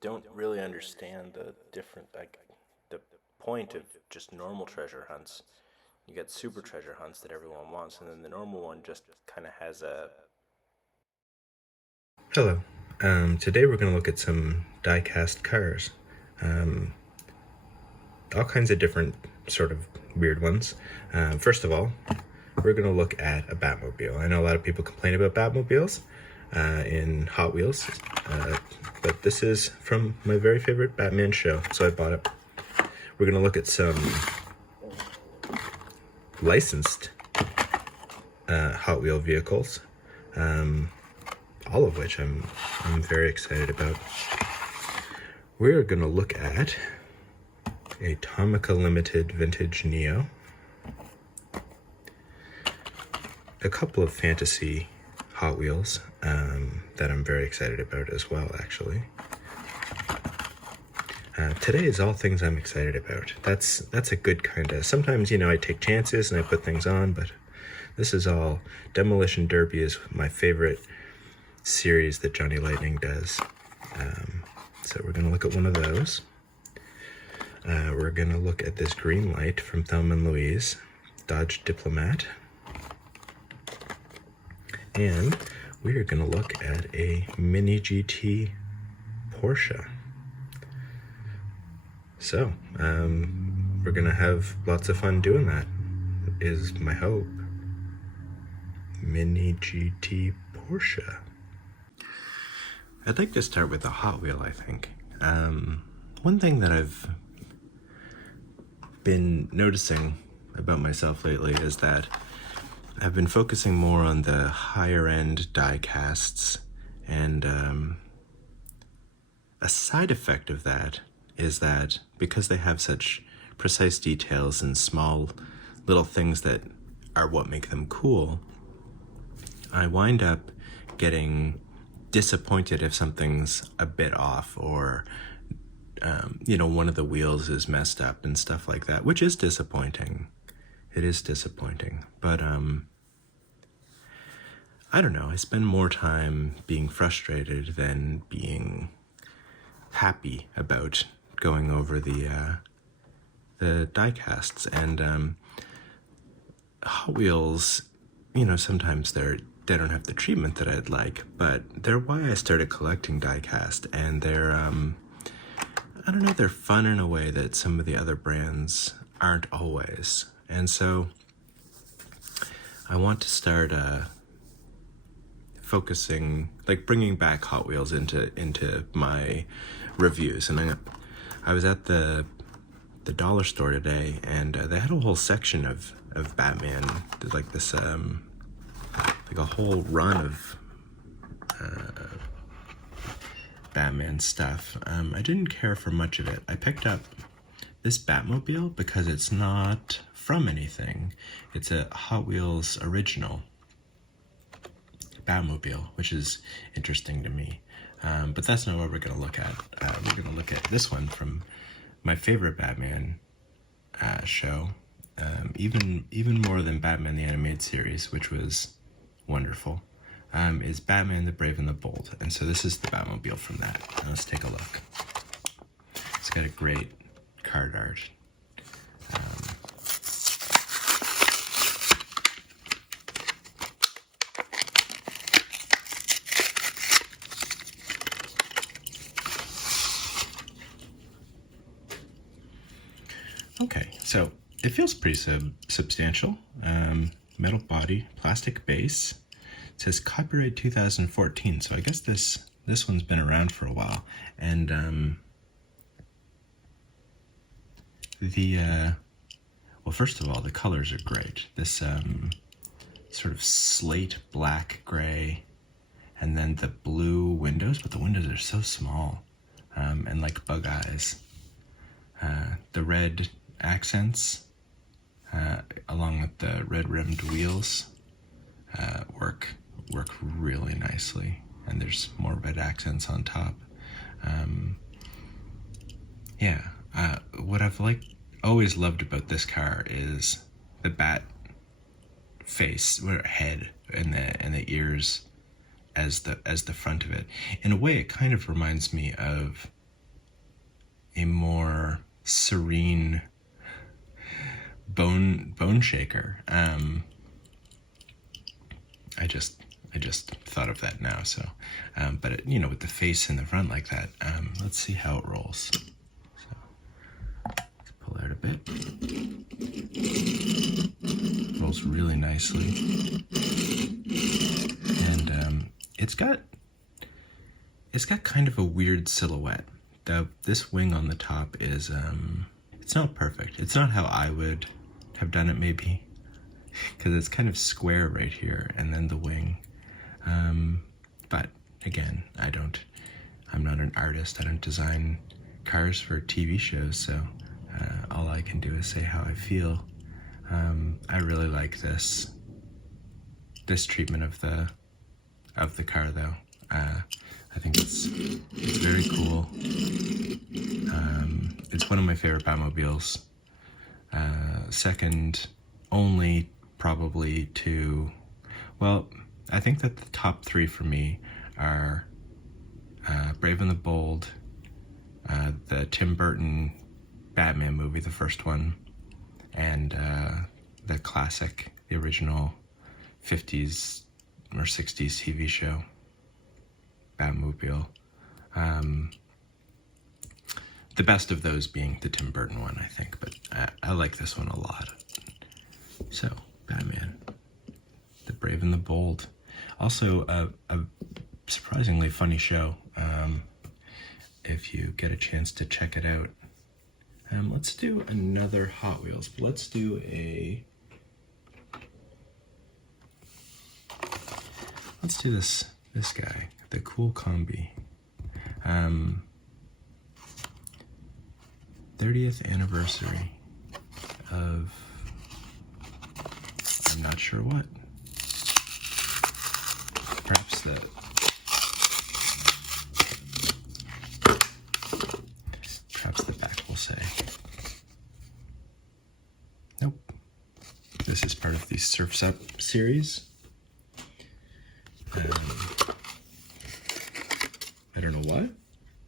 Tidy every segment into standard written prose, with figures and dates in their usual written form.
don't really understand the different, like, the point of just normal treasure hunts. You get super treasure hunts that everyone wants, and then the normal one just kind of has a... Hello. Today we're going to look at some die-cast cars. All kinds of different sort of weird ones. First of all, we're going to look at a Batmobile. I know a lot of people complain about Batmobiles in Hot Wheels, but this is from my very favorite Batman show, so I bought it. We're going to look at some licensed Hot Wheel vehicles, all of which I'm very excited about. We're going to look at a Tomica Limited Vintage Neo, a couple of fantasy Hot Wheels that I'm very excited about as well, actually. Today is all things I'm excited about. That's a good kind of... Sometimes, I take chances and I put things on, but this is all... Demolition Derby is my favorite series that Johnny Lightning does. So we're going to look at one of those. We're going to look at this Greenlight from Thelma and Louise, Dodge Diplomat. And we are going to look at a miniGT Porsche. So, we're going to have lots of fun doing that, is my hope. miniGT Porsche. I'd like to start with the Hot Wheel, I think. One thing that I've been noticing about myself lately is that I've been focusing more on the higher end die casts, and a side effect of that is that because they have such precise details and small little things that are what make them cool, I wind up getting disappointed if something's a bit off, or one of the wheels is messed up and stuff like that, which is disappointing. It is disappointing, but I don't know, I spend more time being frustrated than being happy about going over the die casts. And Hot Wheels, sometimes they don't have the treatment that I'd like, but they're why I started collecting diecast, and they're I don't know, they're fun in a way that some of the other brands aren't always. And so I want to start focusing, like bringing back Hot Wheels into my reviews. And I was at the dollar store today, and they had a whole section of Batman, like this like a whole run of Batman stuff. I didn't care for much of it. I picked up this Batmobile because it's not from anything. It's a Hot Wheels original Batmobile, which is interesting to me. But that's not what we're going to look at. We're going to look at this one from my favorite Batman show, even more than Batman the Animated Series, which was wonderful, is Batman the Brave and the Bold. And so this is the Batmobile from that. Now let's take a look. It's got a great card art. Okay, so it feels pretty substantial. Metal body, plastic base. It says copyright 2014, so I guess this one's been around for a while. And well, first of all, the colors are great. This sort of slate black gray, and then the blue windows, but the windows are so small, and like bug eyes. The red accents, along with the red-rimmed wheels, work really nicely, and there's more red accents on top. What I've always loved about this car is the bat face, or head, and the ears as the front of it. In a way, it kind of reminds me of a more serene bone shaker. I just thought of that now. So, but it, with the face in the front like that, let's see how it rolls. So, let's pull out a bit. Rolls really nicely, and it's got kind of a weird silhouette. This wing on the top is it's not perfect. It's not how I would have done it, maybe, because it's kind of square right here, and then the wing. But again, I'm not an artist. I don't design cars for TV shows, so all I can do is say how I feel. I really like this treatment of the car, though. I think it's very cool. It's one of my favorite Batmobiles. Second only probably to, well, I think that the top three for me are Brave and the Bold, the Tim Burton Batman movie, the first one, and the classic, the original 50s or 60s TV show, Batmobile. The best of those being the Tim Burton one, I think, but I like this one a lot. So, Batman, the Brave and the Bold. Also, a surprisingly funny show, if you get a chance to check it out. Let's do another Hot Wheels, but let's do this guy, the Kool Kombi. 30th anniversary of, I'm not sure what. Perhaps the back will say. Nope. This is part of the Surf's Up series. I don't know why.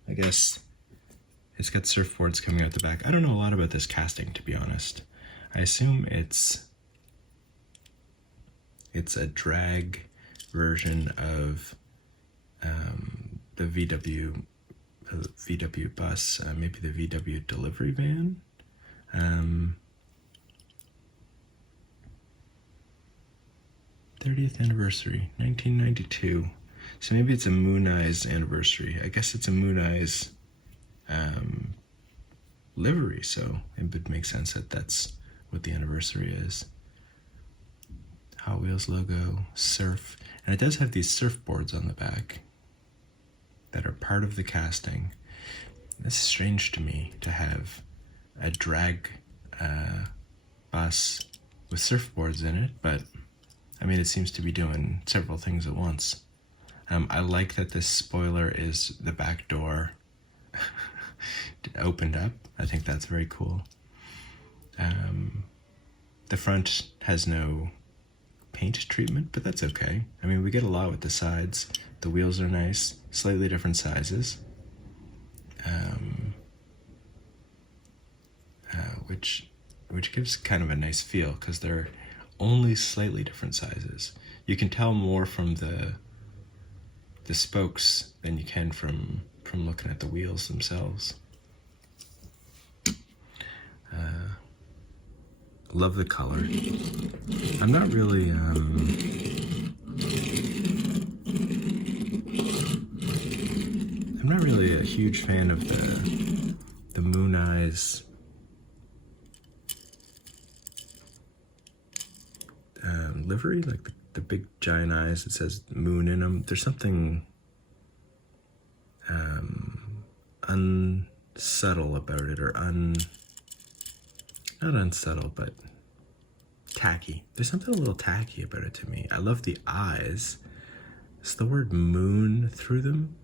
I guess it's got surfboards coming out the back. I don't know a lot about this casting, to be honest. I assume it's a drag version of the VW bus, maybe the VW delivery van. 30th anniversary, 1992. So maybe it's a Moon Eyes anniversary. I guess it's a Moon Eyes livery, so it would make sense that that's what the anniversary is. Hot Wheels logo, surf, and it does have these surfboards on the back that are part of the casting. It's strange to me to have a drag bus with surfboards in it, but I mean, it seems to be doing several things at once. I like that this spoiler is the back door opened up. I think that's very cool. The front has no paint treatment, but that's okay. I mean, we get a lot with the sides. The wheels are nice, slightly different sizes, which gives kind of a nice feel because they're only slightly different sizes. You can tell more from the spokes than you can from looking at the wheels themselves. Love the color. I'm not really a huge fan of the Moon Eyes livery, like the big giant eyes. It says moon in them. There's something unsubtle about it, or not unsubtle, but tacky. There's something a little tacky about it to me. I love the eyes. Is the word moon through them?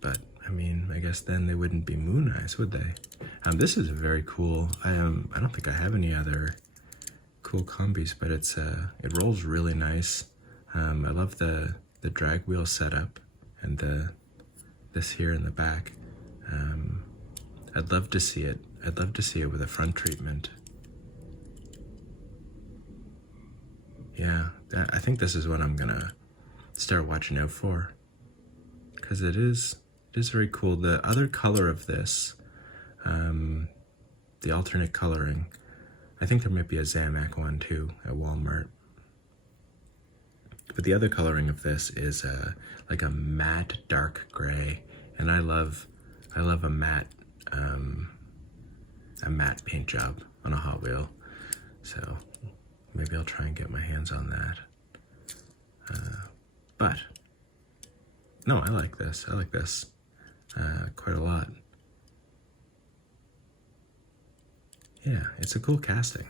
But I mean, I guess then they wouldn't be moon eyes, would they? This is very cool. I don't think I have any other Kool Kombis, but it rolls really nice. I love the drag wheel setup and this here in the back. I'd love to see it. I'd love to see it with a front treatment. Yeah, I think this is what I'm gonna start watching out for, because it is very cool. The other color of this, the alternate coloring, I think there might be a Zamac one too at Walmart. But the other coloring of this is like a matte dark gray, and I love a matte paint job on a Hot Wheel. So maybe I'll try and get my hands on that. But no, I like this. I like this quite a lot. Yeah, it's a cool casting.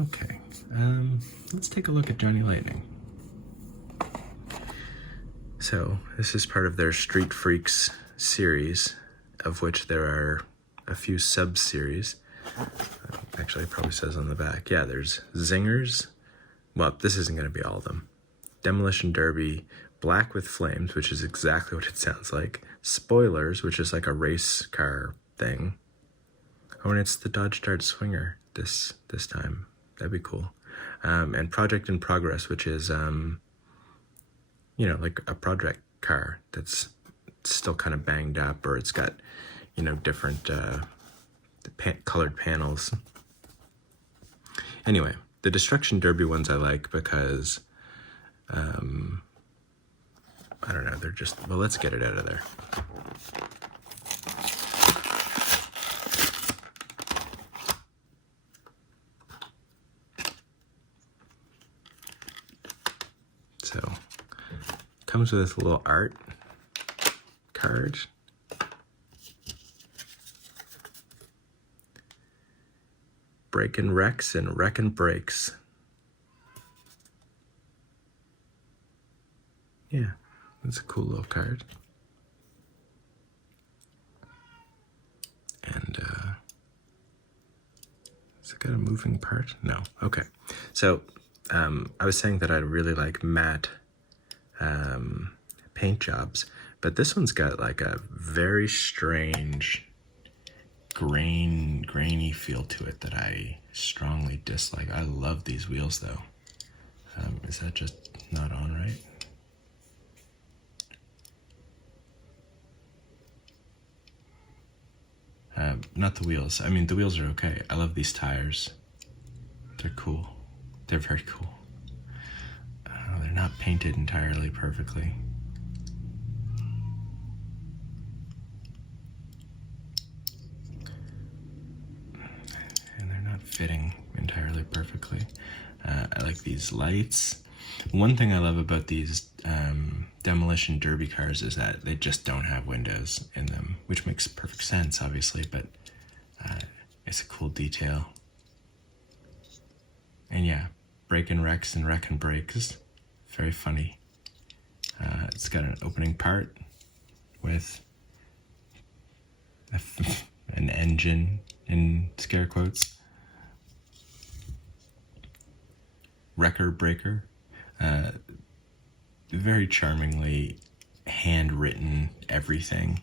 Okay, let's take a look at Johnny Lightning. So this is part of their Street Freaks series, of which there are a few sub-series. Actually, it probably says on the back. Yeah, there's Zingers. Well, this isn't going to be all of them. Demolition Derby, Black with Flames, which is exactly what it sounds like. Spoilers, which is like a race car thing. Oh, and it's the Dodge Dart Swinger this time. That'd be cool. And Project in Progress, which is, you know, like a project car that's still kind of banged up, or it's got, you know, different colored panels. Anyway, the Destruction Derby ones I like because, I don't know, they're just, well, let's get it out of there. So, comes with a little art card. Breakin' Wrecks and Wreckin' Brakes. Yeah, that's a cool little card. And, has it got a moving part? No. Okay. So, I was saying that I really like matte paint jobs, but this one's got like a very strange grainy feel to it that I strongly dislike. I love these wheels though. Is that just not on right? Not the wheels. I mean, the wheels are okay. I love these tires. They're cool. They're very cool. They're not painted entirely perfectly. And they're not fitting entirely perfectly. I like these lights. One thing I love about these Demolition Derby cars is that they just don't have windows in them, which makes perfect sense, obviously, but it's a cool detail. And yeah, Breakin' Wrecks and Wreckin' Brakes. Very funny. It's got an opening part with an engine in scare quotes. Wrecker Breaker. Very charmingly handwritten everything.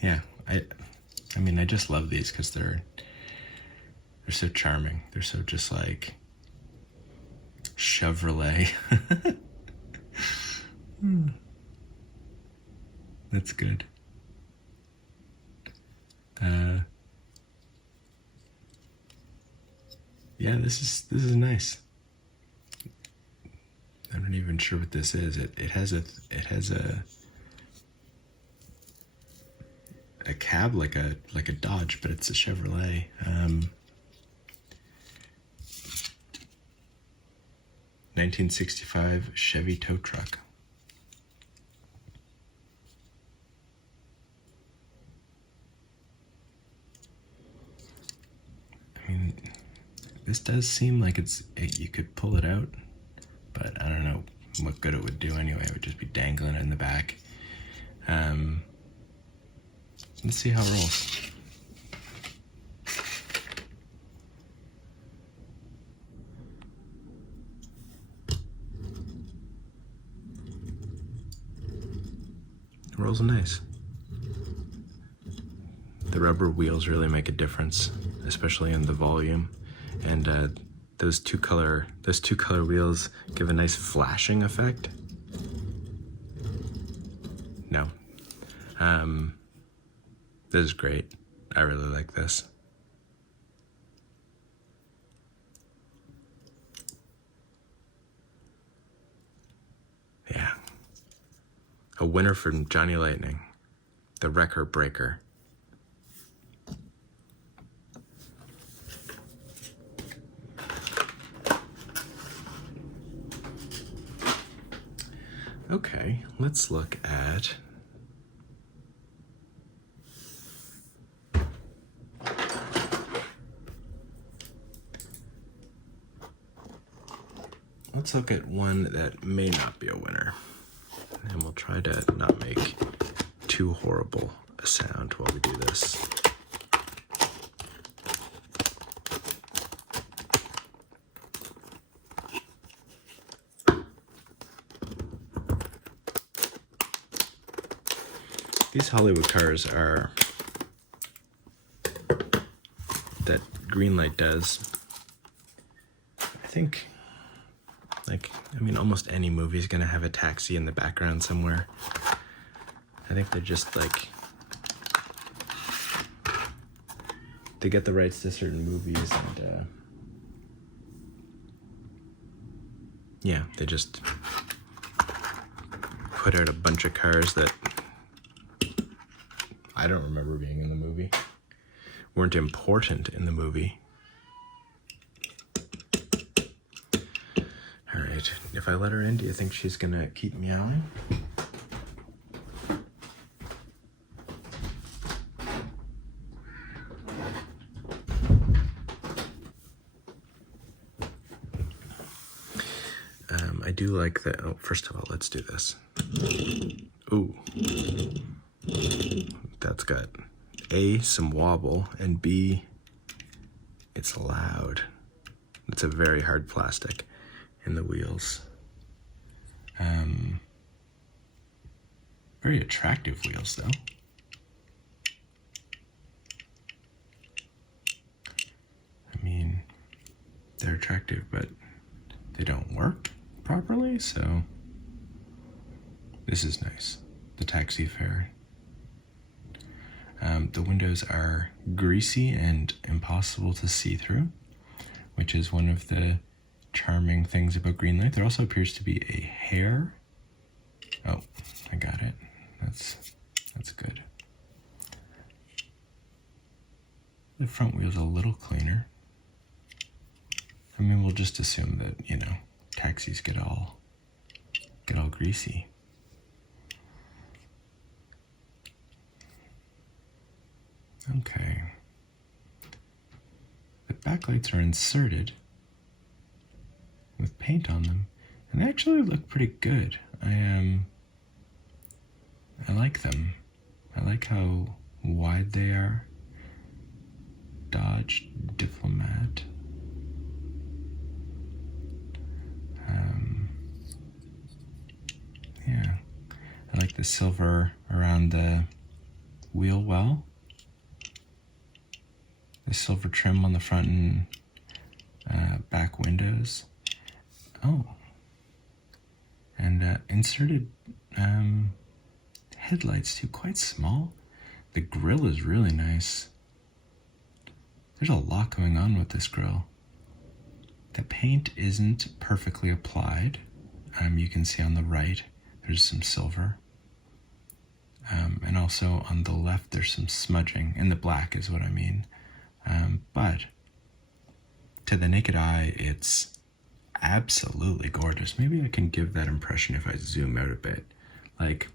Yeah, I mean, I just love these because they're so charming. They're so just like Chevrolet. That's good. Yeah, this is nice. I'm not even sure what this is. It has a cab like a Dodge, but it's a Chevrolet. 1965 Chevy tow truck. I mean, this does seem like you could pull it out, but I don't know what good it would do anyway. It would just be dangling in the back. Let's see how it rolls. It rolls nice. The rubber wheels really make a difference, especially in the volume, and those two color wheels give a nice flashing effect. No, this is great. I really like this. Yeah, a winner from Johnny Lightning, the Wrecker Breaker. Okay, let's look at one that may not be a winner. And we'll try to not make too horrible a sound while we do this. These Hollywood cars are that Greenlight does. I think, almost any movie is gonna have a taxi in the background somewhere. I think they're just like, they get the rights to certain movies and yeah, they just put out a bunch of cars that I don't remember being in the movie, weren't important in the movie. All right, if I let her in, do you think she's gonna keep meowing? I do like that. Oh, first of all, let's do this. Ooh. That's got A, some wobble, and B, it's loud. It's a very hard plastic in the wheels. Very attractive wheels, though. I mean, they're attractive, but they don't work properly, so this is nice. The taxi fare. The windows are greasy and impossible to see through, which is one of the charming things about Greenlight. There also appears to be a hair. Oh, I got it. That's good. The front wheel's a little cleaner. I mean, we'll just assume that, you know, taxis get all greasy. Okay. The backlights are inserted with paint on them, and they actually look pretty good. I like them. I like how wide they are. Dodge Diplomat. Yeah. I like the silver around the wheel well. The silver trim on the front and back windows. Oh. And inserted headlights too, quite small. The grille is really nice. There's a lot going on with this grille. The paint isn't perfectly applied. You can see on the right there's some silver. And also on the left there's some smudging. In the black is what I mean. But to the naked eye, it's absolutely gorgeous. Maybe I can give that impression if I zoom out a bit. Like,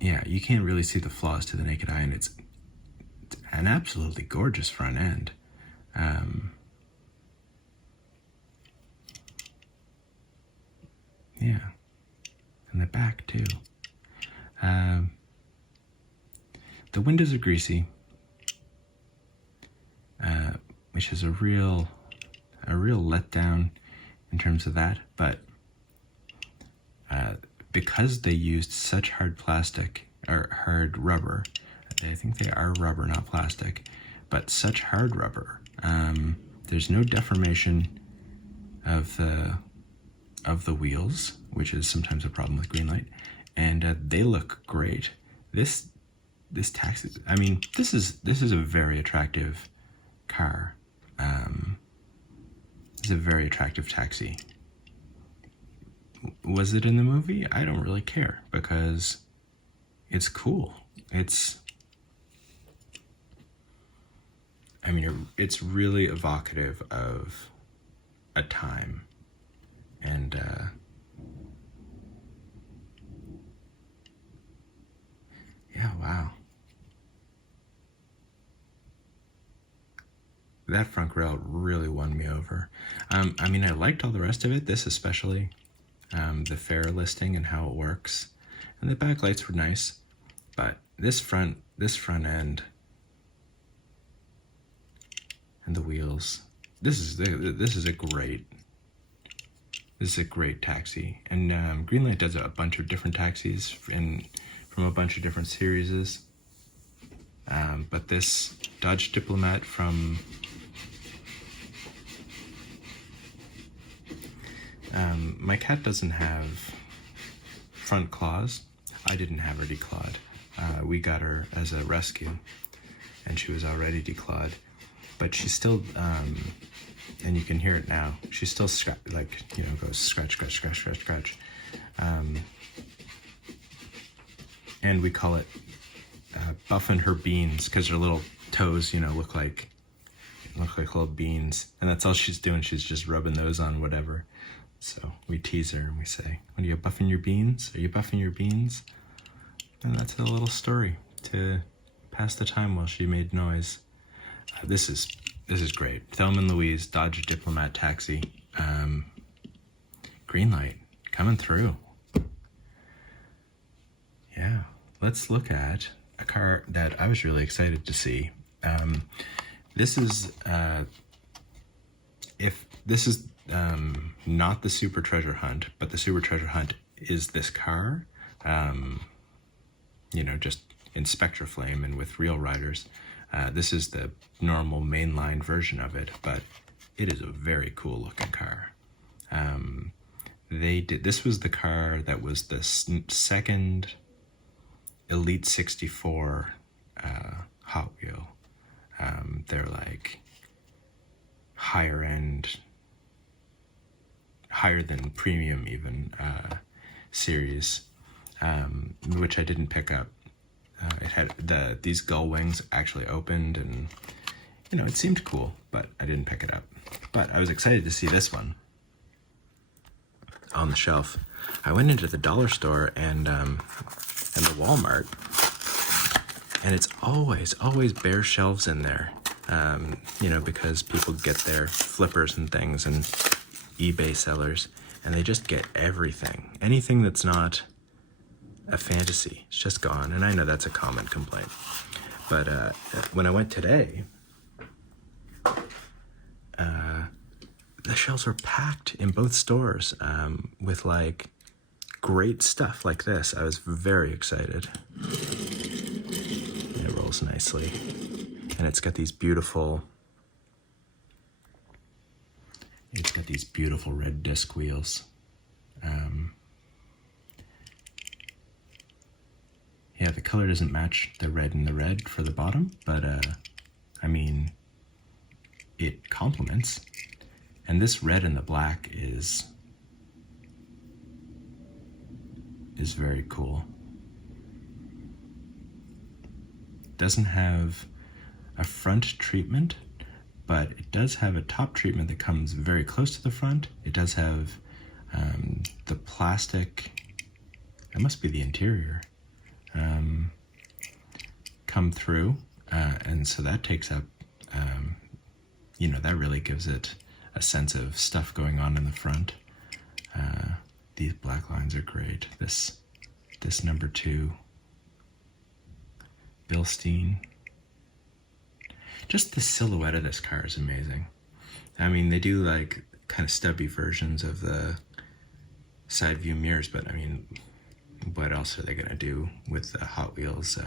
yeah, you can't really see the flaws to the naked eye, and it's an absolutely gorgeous front end. Yeah, and the back too. The windows are greasy, which is a real letdown in terms of that, but because they used such hard plastic or hard rubber, I think they are rubber, not plastic, but such hard rubber. There's no deformation of the wheels, which is sometimes a problem with Greenlight, and they look great. This taxi, I mean, this is a very attractive car. It's a very attractive taxi. Was it in the movie? I don't really care because it's cool. It's really evocative of a time, and yeah, wow. That front grille really won me over. I mean, I liked all the rest of it, this especially, the fare listing and how it works, and the backlights were nice, but this front end and the wheels, this is a great taxi. And Greenlight does a bunch of different taxis from a bunch of different series, but this Dodge Diplomat from my cat doesn't have front claws. I didn't have her declawed. We got her as a rescue, and she was already declawed. But she's still, and you can hear it now, she's still goes scratch, scratch, scratch, scratch, scratch. And we call it buffing her beans, because her little toes, look like little beans. And that's all she's doing. She's just rubbing those on whatever. So we tease her and we say, "What are you buffing your beans? Are you buffing your beans?" And that's a little story to pass the time while she made noise. This is great. Thelma and Louise Dodge Diplomat taxi. Greenlight coming through. Yeah, let's look at a car that I was really excited to see. This is not the Super Treasure Hunt, but the Super Treasure Hunt is this car. Just in Spectra Flame and with real riders. This is the normal mainline version of it, but it is a very cool looking car. This was the car that was the second Elite 64 Hot Wheel. They're like higher end, higher than premium even series, which I didn't pick up. It had these gull wings actually opened, and it seemed cool, but I didn't pick it up. But I was excited to see this one on the shelf. I went into the dollar store and the Walmart, and it's always bare shelves in there. Because people get their flippers and things and eBay sellers, and they just get everything. Anything that's not a fantasy, it's just gone. And I know that's a common complaint. But when I went today, the shelves were packed in both stores with like great stuff like this. I was very excited. It rolls nicely. And it's got these beautiful red disc wheels. Yeah, the color doesn't match the red and the red for the bottom, but it complements. And this red and the black is very cool. Doesn't have a front treatment, but it does have a top treatment that comes very close to the front. It does have the plastic, it must be the interior, come through, and so that takes up, that really gives it a sense of stuff going on in the front. These black lines are great. This number 2 Bilstein. Just the silhouette of this car is amazing. They do like kind of stubby versions of the side view mirrors, but what else are they gonna do with the Hot Wheels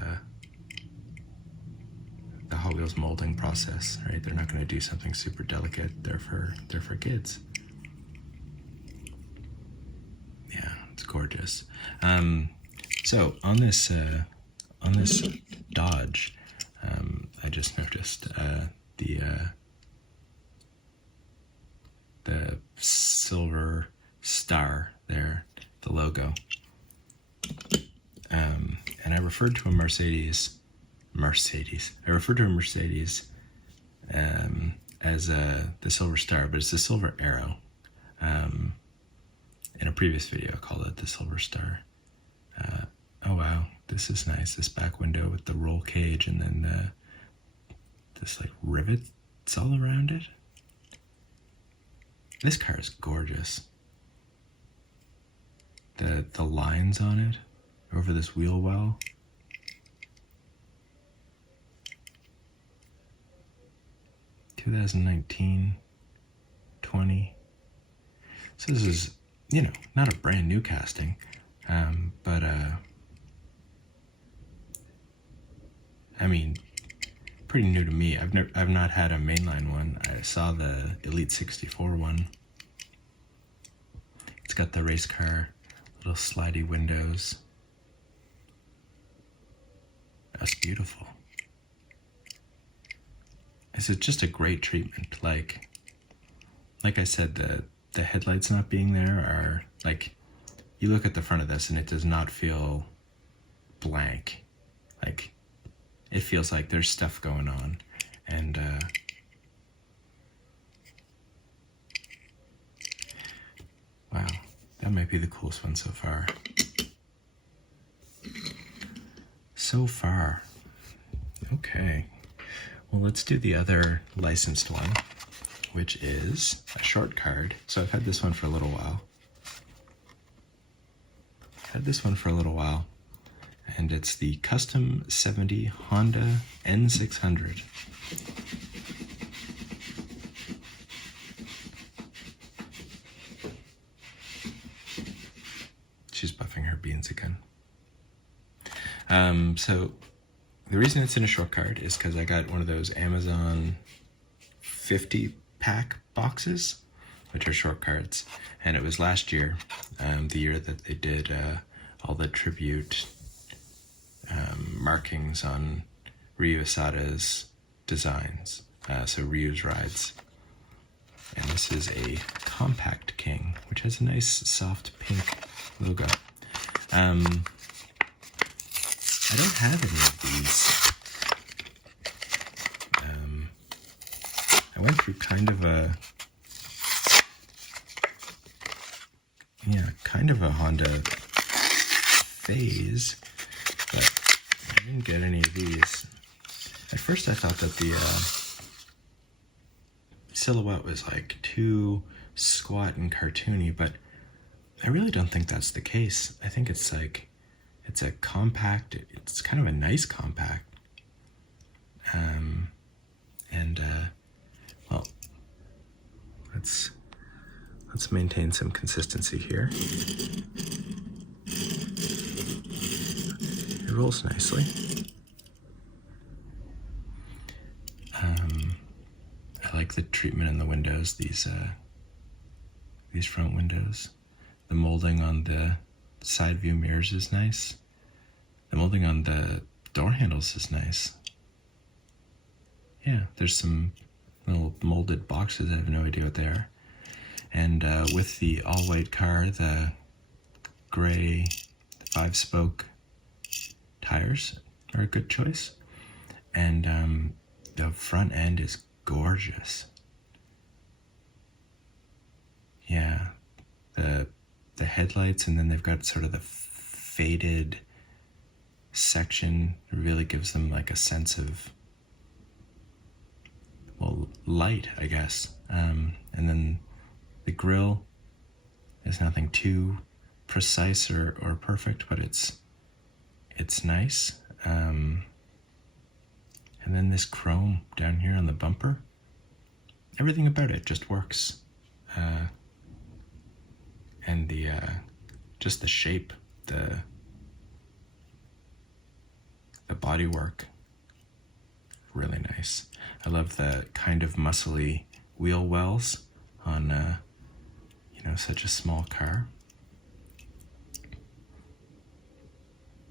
molding process, right? They're not gonna do something super delicate. They're for kids. Yeah, it's gorgeous. So on this Dodge, I just noticed the silver star there, the logo. And I referred to a Mercedes. I referred to a Mercedes as the silver star, but it's the silver arrow. In a previous video, I called it the silver star. Oh wow, this is nice. This back window with the roll cage and then this like rivets all around it. This car is gorgeous. The lines on it over this wheel well. (2019, 20). So this is, you know, not a brand new casting, but I mean, pretty new to me. I've not had a mainline one. I saw the Elite 64 one. It's got the race car, little slidey windows. That's beautiful. It's just a great treatment. Like I said, the headlights not being there are like, you look at the front of this and it does not feel blank. Like, it feels like there's stuff going on. And wow, that might be the coolest one so far. So far. Okay. Well, let's do the other licensed one, which is a short card. So I've had this one for a little while. And it's the Custom 70 Honda N600. She's buffing her beans again. So the reason it's in a short card is because I got one of those Amazon 50-pack boxes, which are short cards. And it was last year, the year that they did all the tribute markings on Ryu Asada's designs, so Ryu's rides. And this is a Compact King, which has a nice soft pink logo. I don't have any of these. I went through kind of a Honda phase, but I didn't get any of these. At first I thought that the silhouette was like too squat and cartoony, but I really don't think that's the case. I think it's like, it's a compact, it's kind of a nice compact. Well, let's maintain some consistency here. It rolls nicely. I like the treatment in the windows, these front windows. The molding on the side view mirrors is nice. The molding on the door handles is nice. Yeah, there's some little molded boxes. I have no idea what they are. And with the all-white car, the gray 5-spoke tires are a good choice. And the front end is gorgeous. Yeah, the headlights, and then they've got sort of the faded section. It really gives them like a sense of, well, light, I guess. And then the grille is nothing too precise or perfect, but it's nice. And then this chrome down here on the bumper, everything about it just works. And the just the shape, the the bodywork, really nice. I love the kind of muscly wheel wells on, such a small car.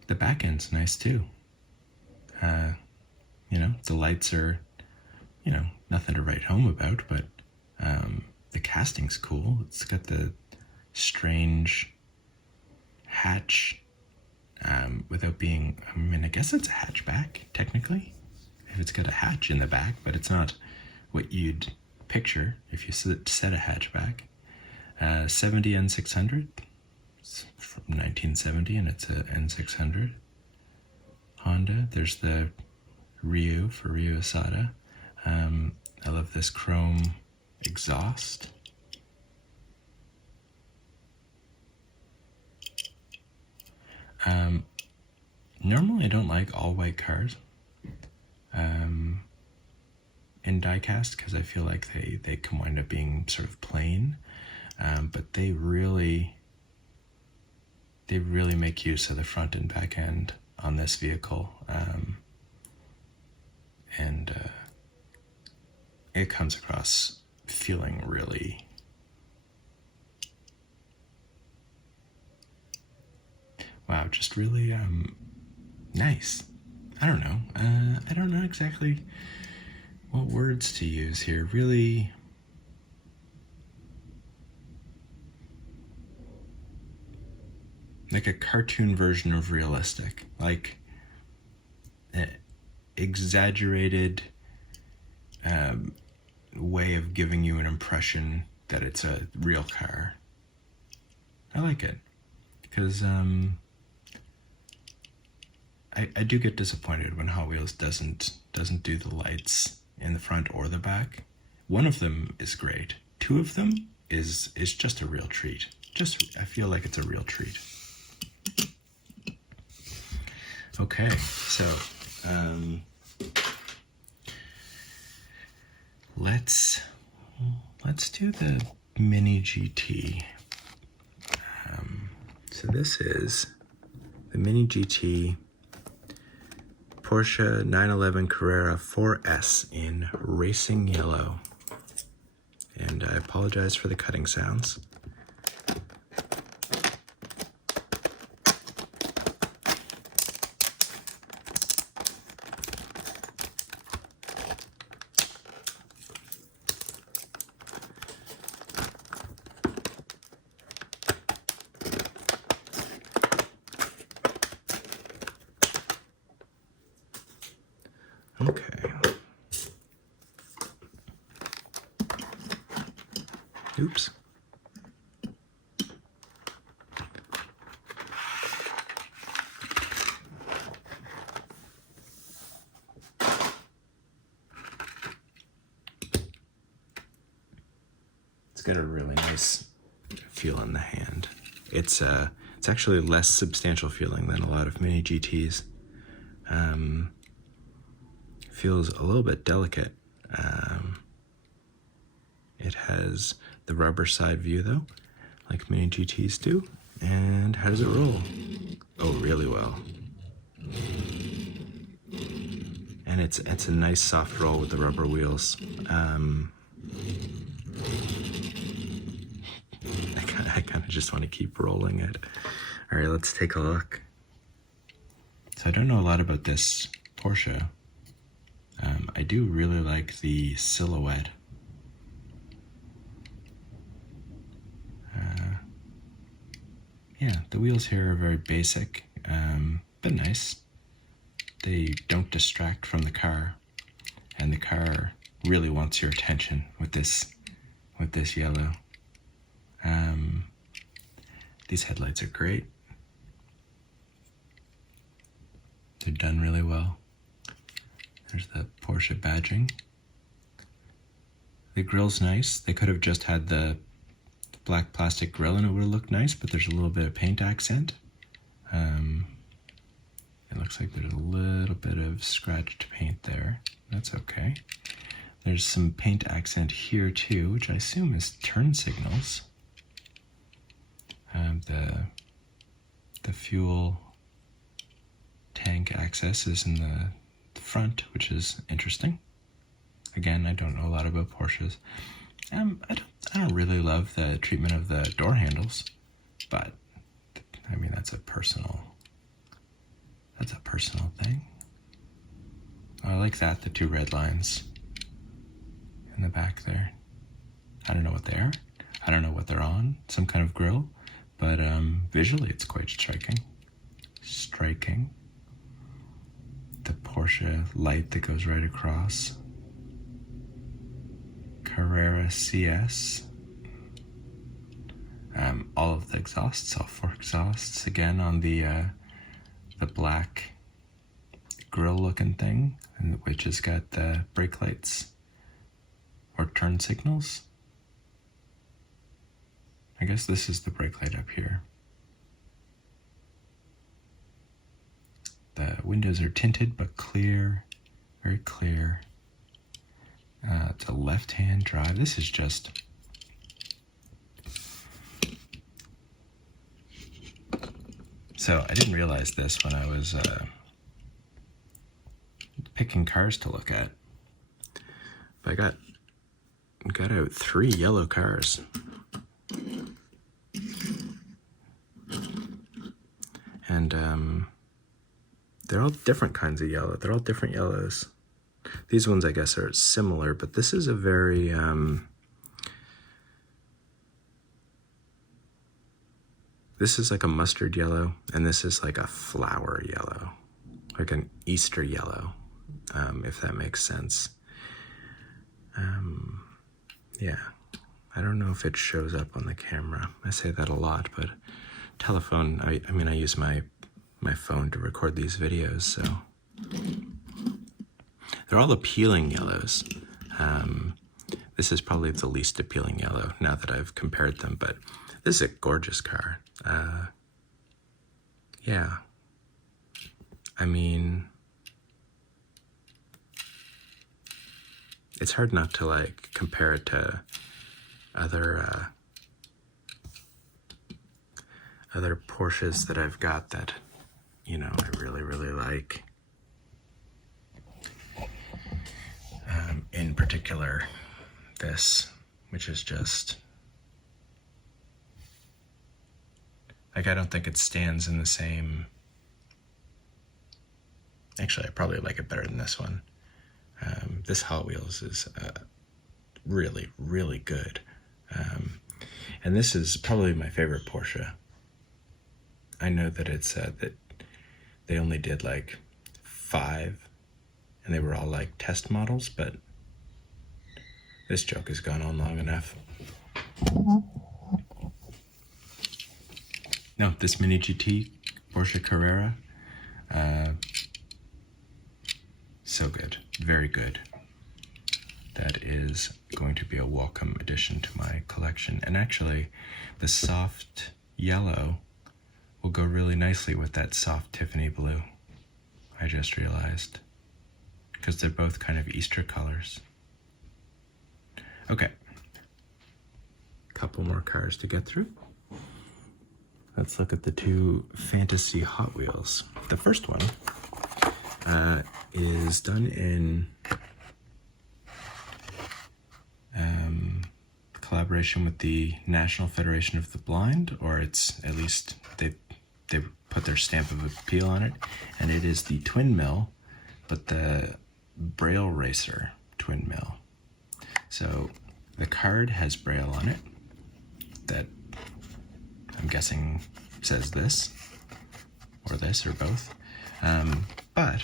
The back end's nice too. The lights are, nothing to write home about, but the casting's cool. It's got the strange hatch without being, I guess it's a hatchback, technically, if it's got a hatch in the back, but it's not what you'd picture if you said a hatchback. 70 N600, it's from 1970, and it's a N600. Honda, there's the Ryu for Ryu Asada. I love this chrome exhaust. Normally I don't like all white cars in diecast because I feel like they can wind up being sort of plain, but they really make use of the front and back end on this vehicle, and it comes across feeling really just really nice. I don't know. I don't know exactly what words to use here. Really, like a cartoon version of realistic, like exaggerated way of giving you an impression that it's a real car. I like it because I do get disappointed when Hot Wheels doesn't do the lights in the front or the back. One of them is great. Two of them is just a real treat. I feel like it's a real treat. Okay, so let's do the miniGT. So this is the miniGT Porsche 911 Carrera 4S in racing yellow. And I apologize for the cutting sounds. Okay. Oops. It's got a really nice feel in the hand. It's actually less substantial feeling than a lot of mini GTs. Feels a little bit delicate. It has the rubber side view though, like mini GTs do. And how does it roll? Oh, really well. And it's a nice soft roll with the rubber wheels. I kind of just want to keep rolling it. All right, let's take a look. So I don't know a lot about this Porsche. I do really like the silhouette. Yeah, the wheels here are very basic, but nice. They don't distract from the car, and the car really wants your attention with this yellow. These headlights are great. They're done really well. There's the Porsche badging. The grill's nice. They could have just had the black plastic grill and it would have looked nice, but there's a little bit of paint accent. It looks like there's a little bit of scratched paint there. That's okay. There's some paint accent here too, which I assume is turn signals. The fuel tank access is in the front, which is interesting. Again, I don't know a lot about Porsches. I don't really love the treatment of the door handles, but I mean that's a personal thing. I like that, the two red lines in the back there. I don't know what they are. I don't know what they're on. Some kind of grill, but visually it's quite striking. The Porsche light that goes right across. Carrera CS. All of the exhausts, all four exhausts, again on the black grill looking thing, which has got the brake lights or turn signals. I guess this is the brake light up here. The windows are tinted but clear, very clear. It's a left-hand drive. This is just... So I didn't realize this when I was picking cars to look at. But I got out 3 yellow cars. And they're all different kinds of yellow. They're all different yellows. These ones, I guess, are similar, but this is a very this is like a mustard yellow, and this is like a flower yellow, like an Easter yellow, if that makes sense. Yeah, I don't know if it shows up on the camera. I say that a lot, but telephone, I mean, I use my phone to record these videos, so they're all appealing yellows. This is probably the least appealing yellow now that I've compared them, but this is a gorgeous car. Yeah, I mean, it's hard not to like compare it to other Porsches that I've got that, you know, I really, really like. In particular, this, which is just, like, I don't think it stands in the same, actually, I probably like it better than this one. This Hot Wheels is really, really good. And this is probably my favorite Porsche. I know that it's that they only did like 5, and they were all like test models, but this joke has gone on long enough. No, this miniGT Porsche Carrera, so good, very good. That is going to be a welcome addition to my collection. And actually, the soft yellow will go really nicely with that soft Tiffany blue, I just realized, because they're both kind of Easter colors. Okay, couple more cars to get through. Let's look at the 2 fantasy Hot Wheels. The first one is done in collaboration with the National Federation of the Blind, or it's at least they put their stamp of appeal on it, and it is the twin mill, but the Braille racer twin mill. So the card has Braille on it that I'm guessing says this or both, but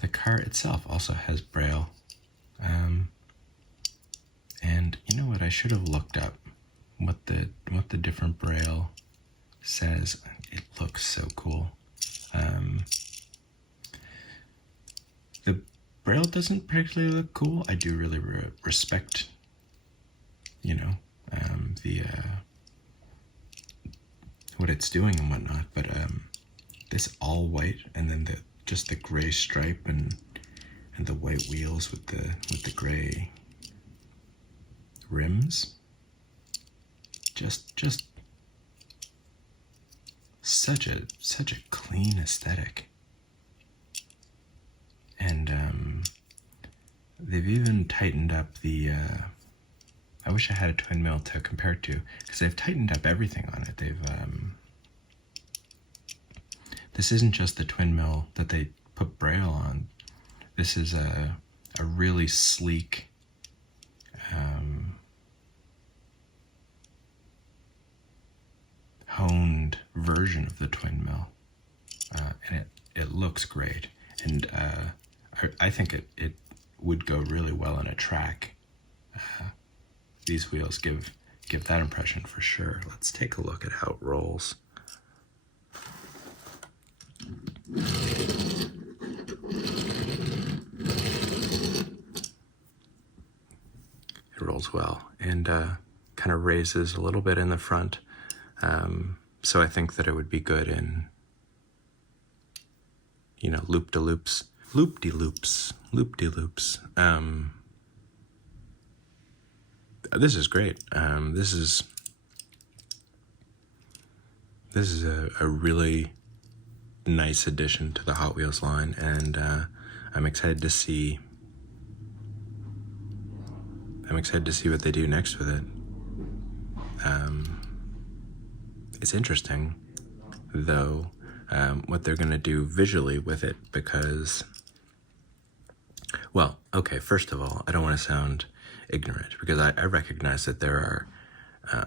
the car itself also has Braille, and you know what, I should have looked up what the different Braille says. It looks so cool. The Braille doesn't particularly look cool. I do really respect, you know, the what it's doing and whatnot, but this all white, and then just the gray stripe and the white wheels with the gray rims. Just such a clean aesthetic. And they've even tightened up the I wish I had a twin mill to compare it to, because they've tightened up everything on it. They've this isn't just the twin mill that they put Braille on. This is a really sleek honed version of the twin mill, and it looks great, and I think it would go really well in a track. These wheels give that impression for sure. Let's take a look at how it rolls. It rolls well, and kind of raises a little bit in the front. So I think that it would be good in, you know, loop-de-loops. This is great. This is a really nice addition to the Hot Wheels line, and I'm excited to see what they do next with it. It's interesting, though, what they're going to do visually with it, because, well, okay, first of all, I don't want to sound ignorant, because I recognize that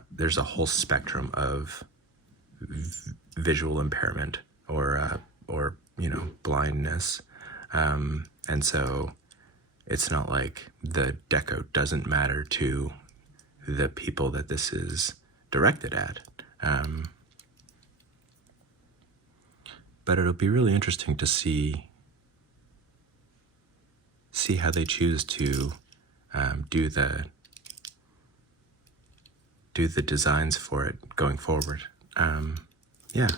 there's a whole spectrum of visual impairment or you know, blindness, and so it's not like the deco doesn't matter to the people that this is directed at. But it'll be really interesting to see how they choose to do the designs for it going forward. Yeah,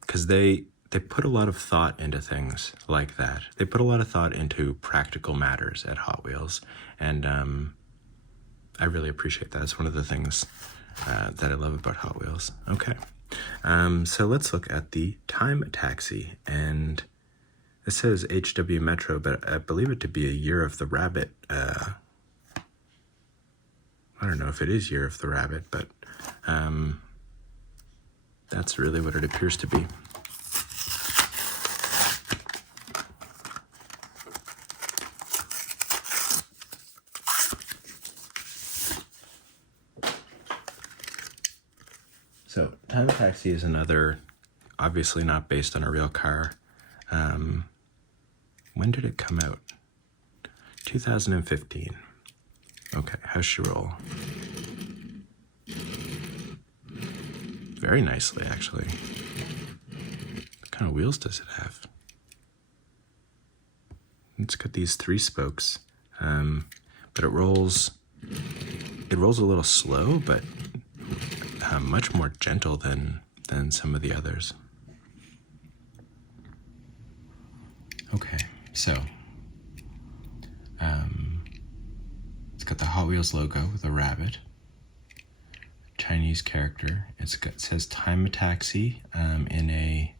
because they put a lot of thought into things like that. They put a lot of thought into practical matters at Hot Wheels, and I really appreciate that. It's one of the things that I love about Hot Wheels. Okay, so let's look at the Time Attaxi, and it says HW Metro, but I believe it to be a Year of the Rabbit. I don't know if it is Year of the Rabbit, but that's really what it appears to be. So, Time Attaxi is another, obviously not based on a real car. When did it come out? 2015. Okay, how's she roll? Very nicely, actually. What kind of wheels does it have? It's got these 3 spokes, but it rolls a little slow, but much more gentle than some of the others. Okay, so it's got the Hot Wheels logo with a rabbit, Chinese character. It says Time Attaxi in a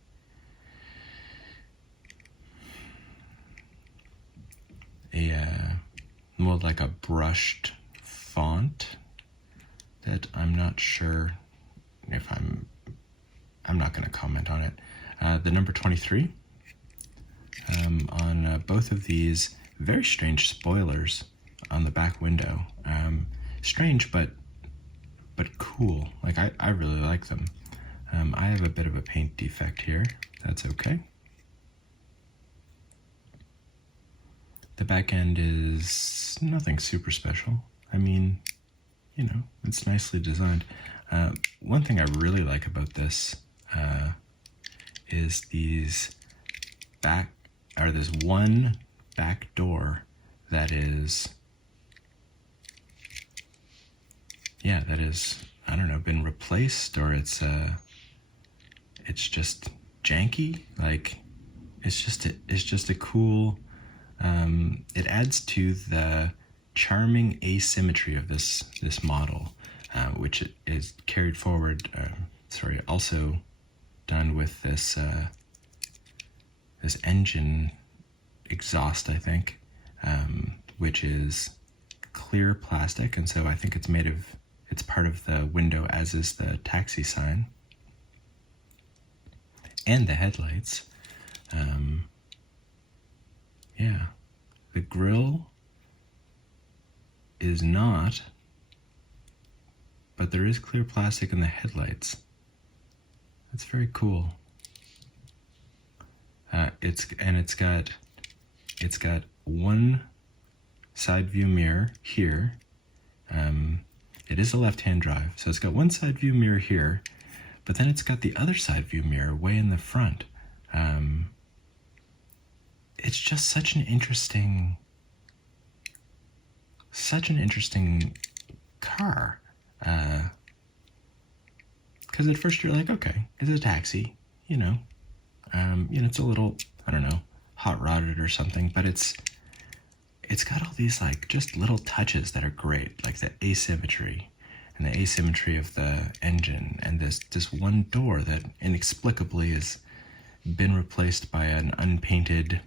more like a brushed font that I'm not sure if I'm not going to comment on it. The number 23 on both of these, very strange spoilers on the back window. Strange, but cool. Like, I really like them. I have a bit of a paint defect here. That's okay. The back end is nothing super special. I mean, you know, it's nicely designed. One thing I really like about this is there's one back door that is, I don't know, been replaced, or it's just janky. Like, it's just a cool, it adds to the charming asymmetry of this model, which is carried forward. Also done with this this engine exhaust, I think, which is clear plastic, and so I think it's part of the window, as is the taxi sign and the headlights. Yeah, the grille is not, but there is clear plastic in the headlights. That's very cool. It's got one side view mirror here. It is a left-hand drive, so it's got one side view mirror here, but then it's got the other side view mirror way in the front. It's just such an interesting car. Because at first you're like, okay, it's a taxi, it's a little, I don't know, hot rodded or something, but it's got all these like just little touches that are great, like the asymmetry and the asymmetry of the engine, and this one door that inexplicably has been replaced by an unpainted,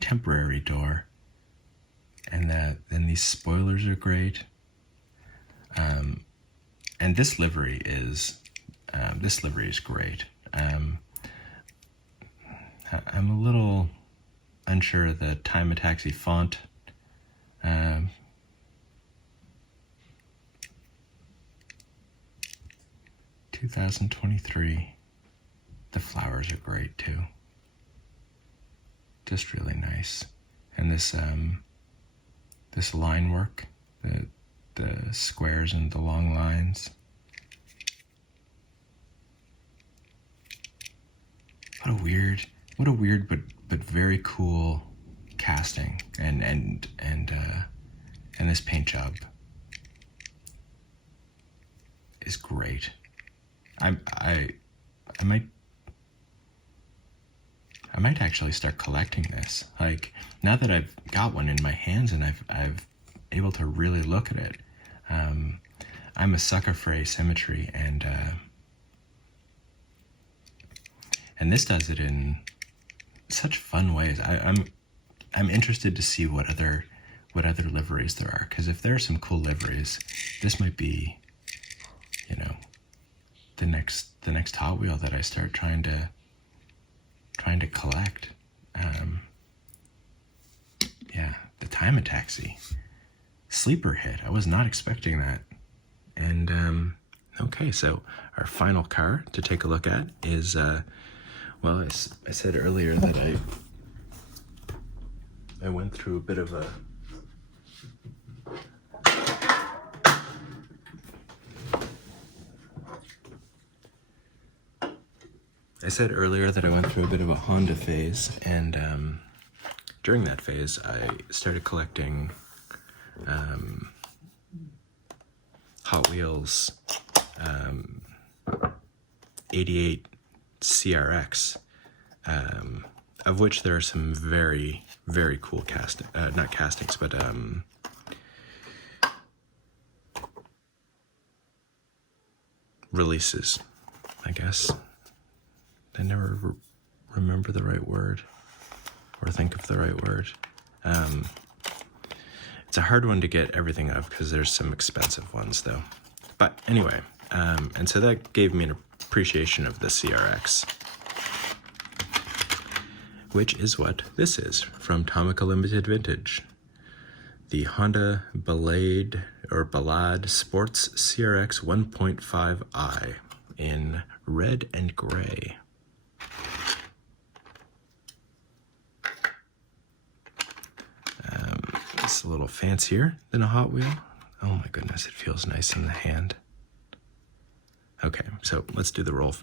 temporary door, and then these spoilers are great. And this livery is great. I'm a little unsure of the Time Attaxi font. 2023. The flowers are great too. Just really nice. And this line work, the squares and the long lines. What a weird but very cool casting, and this paint job is great. I might actually start collecting this. Like, now that I've got one in my hands and I've able to really look at it. I'm a sucker for asymmetry, and this does it in such fun ways. I'm interested to see what other liveries there are, because if there are some cool liveries, this might be, the next Hot Wheel that I start trying to collect. Yeah, the Time Attaxi. Sleeper hit. I was not expecting that. And okay, so our final car to take a look at is I said earlier that I went through a bit of a Honda phase, and during that phase I started collecting Hot Wheels 88 CRX, of which there are some very, very cool releases, I guess. I never remember the right word or think of the right word. It's a hard one to get everything of because there's some expensive ones though. But anyway, and so that gave me an appreciation of the CRX, which is what this is from Tomica Limited Vintage. The Honda Ballade Sports CRX 1.5i in red and gray. It's a little fancier than a Hot Wheel. Oh my goodness, it feels nice in the hand. Okay, so let's do the roll.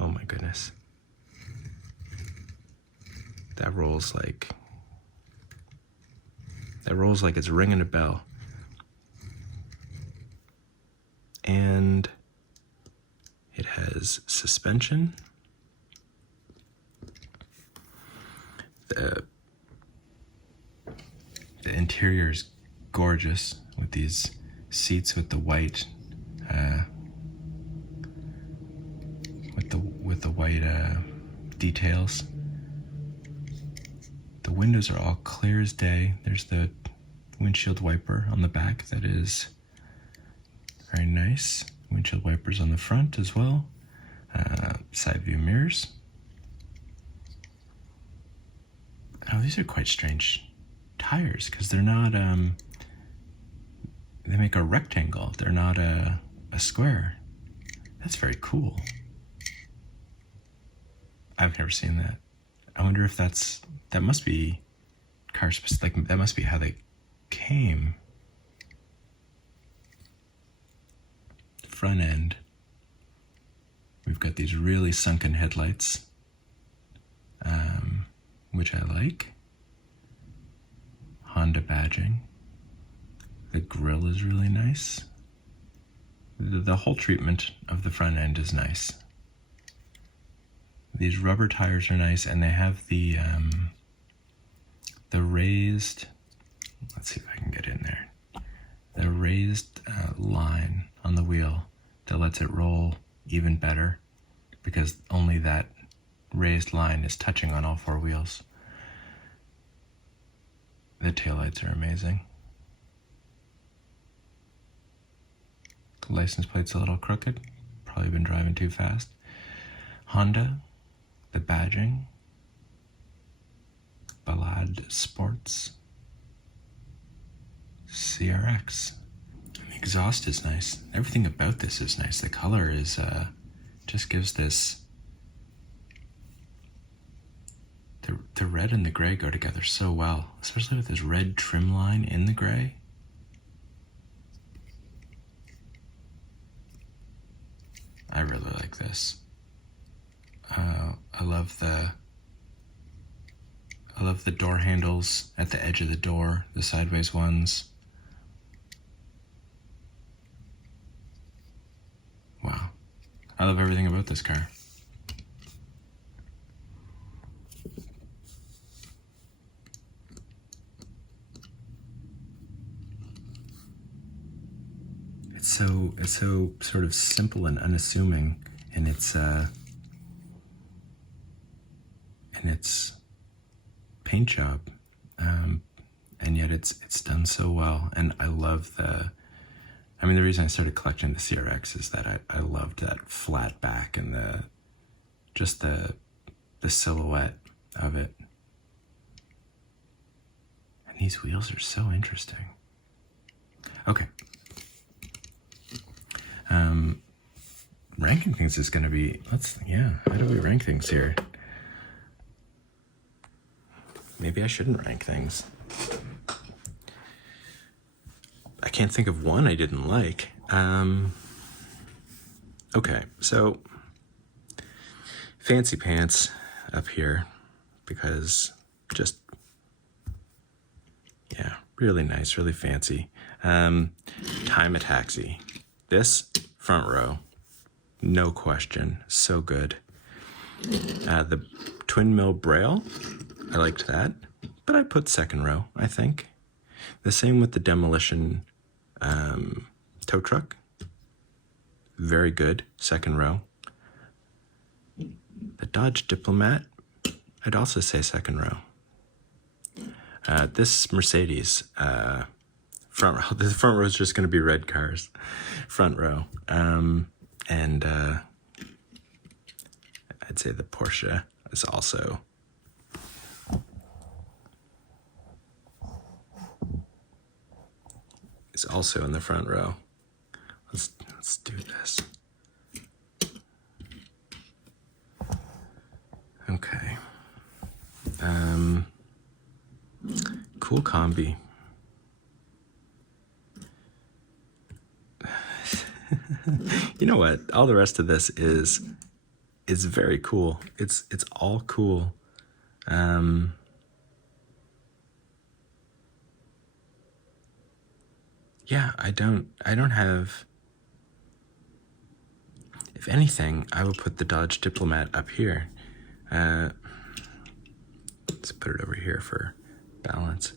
Oh my goodness. That rolls like it's ringing a bell. And it has suspension. interior is gorgeous with these seats with the white, with the white details. The windows are all clear as day. There's the windshield wiper on the back that is very nice. Windshield wipers on the front as well. Side view mirrors. Oh, these are quite strange tires because they're not, they make a rectangle. They're not a square. That's very cool. I've never seen that. I wonder if that must be car specific, like that must be how they came. Front end. We've got these really sunken headlights, which I like. Honda badging. The grille is really nice. The whole treatment of the front end is nice. These rubber tires are nice, and they have the raised, let's see if I can get in there, the raised line on the wheel that lets it roll even better because only that raised line is touching on all four wheels. The taillights are amazing. License plate's a little crooked, probably been driving too fast. Honda, the badging, Ballade Sports, CRX. The exhaust is nice. Everything about this is nice. The color is just gives this. The red and the gray go together so well, especially with this red trim line in the gray. I really like this. I love the door handles at the edge of the door, the sideways ones. Wow. I love everything about this car. It's so sort of simple and unassuming in its paint job, and yet it's done so well. And I love the reason I started collecting the CRX is that I loved that flat back and the silhouette of it. And these wheels are so interesting. Okay. Ranking things is going to be, how do we rank things here? Maybe I shouldn't rank things. I can't think of one I didn't like. Okay, so fancy pants up here because just, really nice, really fancy. Time Attaxi. This, front row, no question, so good. The twin mill Braille, I liked that, but I put second row, I think. The same with the Demolition tow truck, very good, second row. The Dodge Diplomat, I'd also say second row. This Mercedes, front row. The front row is just going to be red cars, front row. And I'd say the Porsche is also in the front row. Let's do this. Okay. Kool Kombi. You know what? All the rest of this is very cool. It's all cool. I don't have. If anything, I would put the Dodge Diplomat up here. Let's put it over here for balance.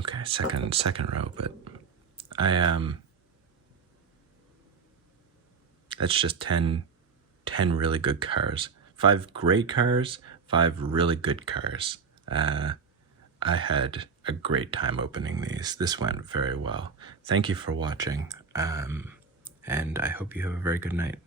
Okay, second row, but that's just 10 really good cars. 5 great cars, 5 really good cars. I had a great time opening these. This went very well. Thank you for watching, and I hope you have a very good night.